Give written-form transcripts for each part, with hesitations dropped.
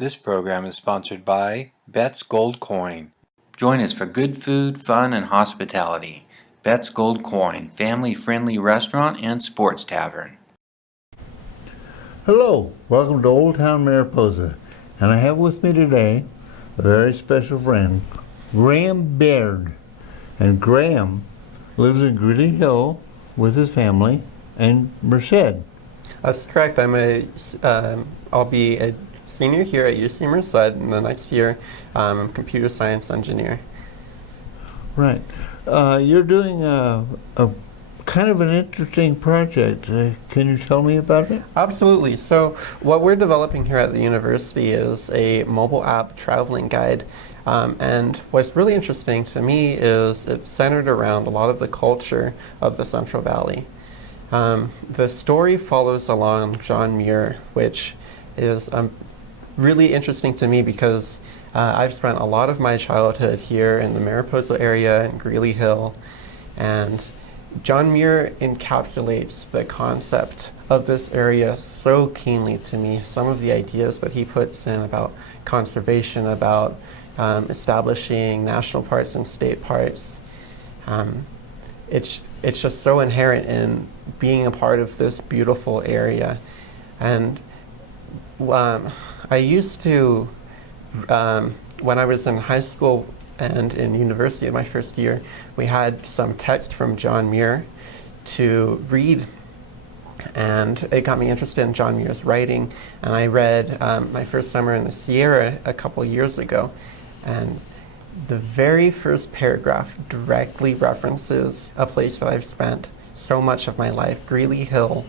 This program is sponsored by Bet's Gold Coin. Join us for good food, fun, and hospitality. Bet's Gold Coin, family-friendly restaurant and sports tavern. Hello, welcome to Old Town Mariposa, and I have with me today a very special friend, Graham Baird. And Graham lives in Greeley Hill with his family and Merced. That's correct. I'll be a senior here at UC Merced, and the next year I'm a computer science engineer. Right. You're doing a kind of an interesting project. Can you tell me about it? Absolutely. So what we're developing here at the university is a mobile app traveling guide. And what's really interesting to me is it's centered around a lot of the culture of the Central Valley. The story follows along John Muir, which is really interesting to me because I've spent a lot of my childhood here in the Mariposa area in Greeley Hill, and John Muir encapsulates the concept of this area so keenly to me. Some of the ideas that he puts in about conservation, about establishing national parks and state parks, it's just so inherent in being a part of this beautiful area. And I used to, when I was in high school and in university in my first year, we had some text from John Muir to read, and it got me interested in John Muir's writing. And I read my first summer in the Sierra a couple years ago, and the very first paragraph directly references a place that I've spent so much of my life, Greeley Hill,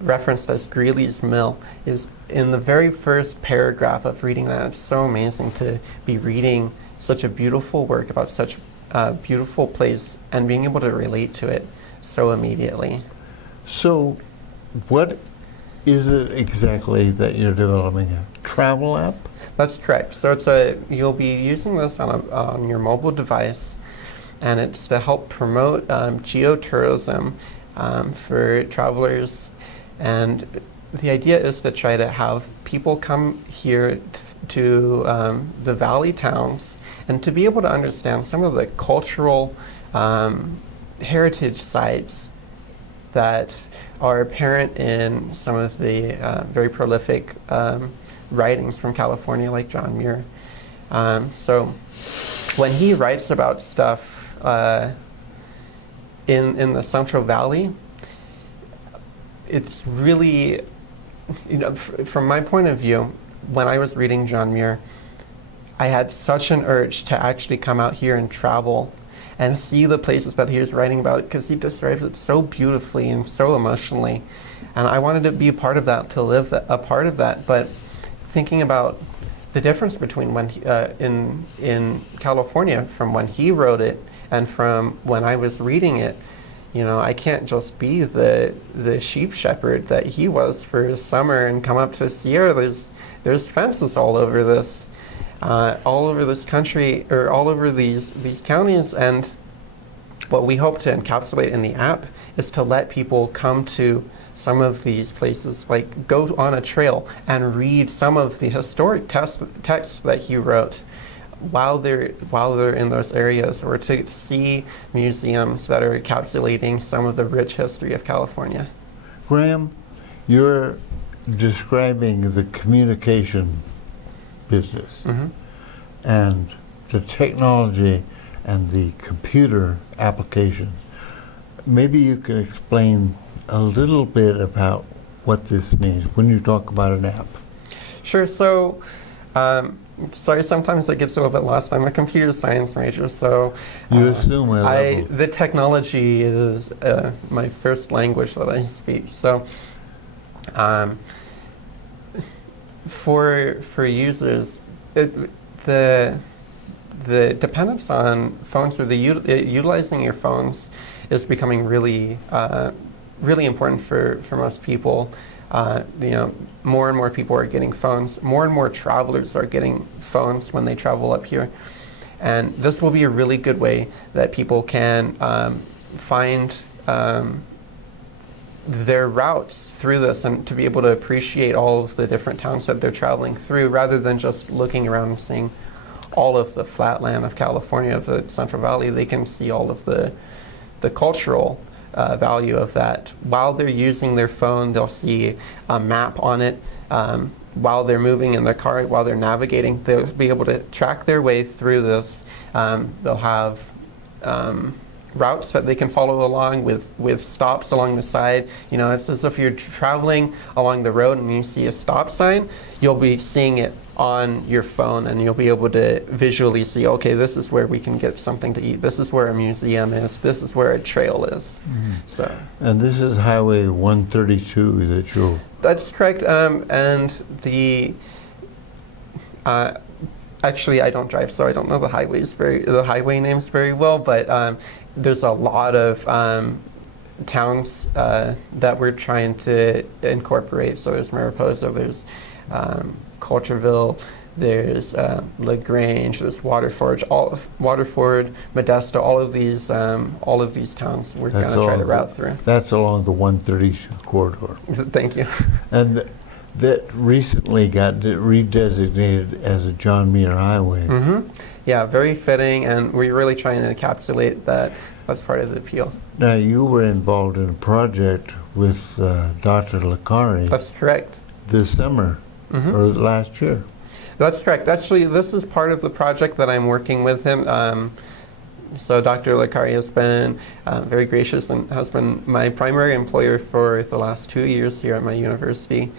referenced as Greeley's Mill, is in the very first paragraph of reading that. It's so amazing to be reading such a beautiful work about such a beautiful place and being able to relate to it so immediately. So, what is it exactly that you're developing? A travel app? That's correct. So you'll be using this on your mobile device, and it's to help promote geotourism for travelers. And the idea is to try to have people come here to the valley towns and to be able to understand some of the cultural heritage sites that are apparent in some of the very prolific writings from California, like John Muir. So when he writes about stuff in the Central Valley, it's really, from my point of view, when I was reading John Muir, I had such an urge to actually come out here and travel and see the places that he was writing about, because he describes it so beautifully and so emotionally. And I wanted to be a part of that, to live a part of that. But thinking about the difference between when in California, from when he wrote it and from when I was reading it, I can't just be the sheep shepherd that he was for a summer and come up to Sierra. There's fences all over this country, or all over these counties. And what we hope to encapsulate in the app is to let people come to some of these places, like go on a trail and read some of the historic text that he wrote while they're in those areas, or to see museums that are encapsulating some of the rich history of California. Graham, you're describing the communication business and the technology and the computer application. Maybe you can explain a little bit about what this means when you talk about an app. Sure. So, sorry, sometimes it gets a little bit lost. I'm a computer science major, so you assume the technology is my first language that I speak. So, for users, the dependence on phones, or the utilizing your phones, is becoming really really important for most people. More and more people are getting phones. More and more travelers are getting phones when they travel up here. And this will be a really good way that people can find their routes through this and to be able to appreciate all of the different towns that they're traveling through rather than just looking around and seeing all of the flatland of California, of the Central Valley. They can see all of the cultural value of that. While they're using their phone, they'll see a map on it. While they're moving in their car, while they're navigating, they'll be able to track their way through this. They'll have routes that they can follow along with stops along the side. You know, it's as if you're traveling along the road and you see a stop sign, you'll be seeing it on your phone and you'll be able to visually see, okay, this is where we can get something to eat. This is where a museum is. This is where a trail is. Mm-hmm. So. And this is Highway 132 that you'll... That's correct. And the... actually, I don't drive, so I don't know the highway names very well, but there's a lot of towns that we're trying to incorporate. So there's Mariposa, there's Coulterville, there's Grange, there's Waterford, Modesto, all of these towns we're going to try to route through. That's along the 132 corridor. Thank you. And that recently got redesignated as a John Muir Highway. Mm-hmm. Yeah, very fitting, and we're really trying to encapsulate that. That's part of the appeal. Now, you were involved in a project with Dr. Lercari. That's correct. This summer, mm-hmm. or last year. That's correct. Actually, this is part of the project that I'm working with him. So Dr. Lercari has been very gracious and has been my primary employer for the last 2 years here at my university.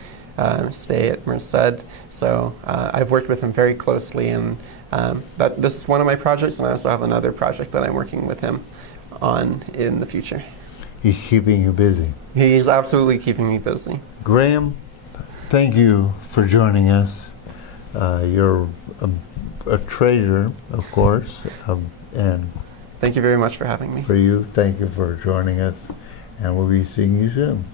Stay at Merced. So I've worked with him very closely, and this is one of my projects, and I also have another project that I'm working with him on in the future. He's keeping you busy. He's absolutely keeping me busy. Graham, thank you for joining us. You're a treasure, of course, and thank you very much for having me. For you, thank you for joining us, and we'll be seeing you soon.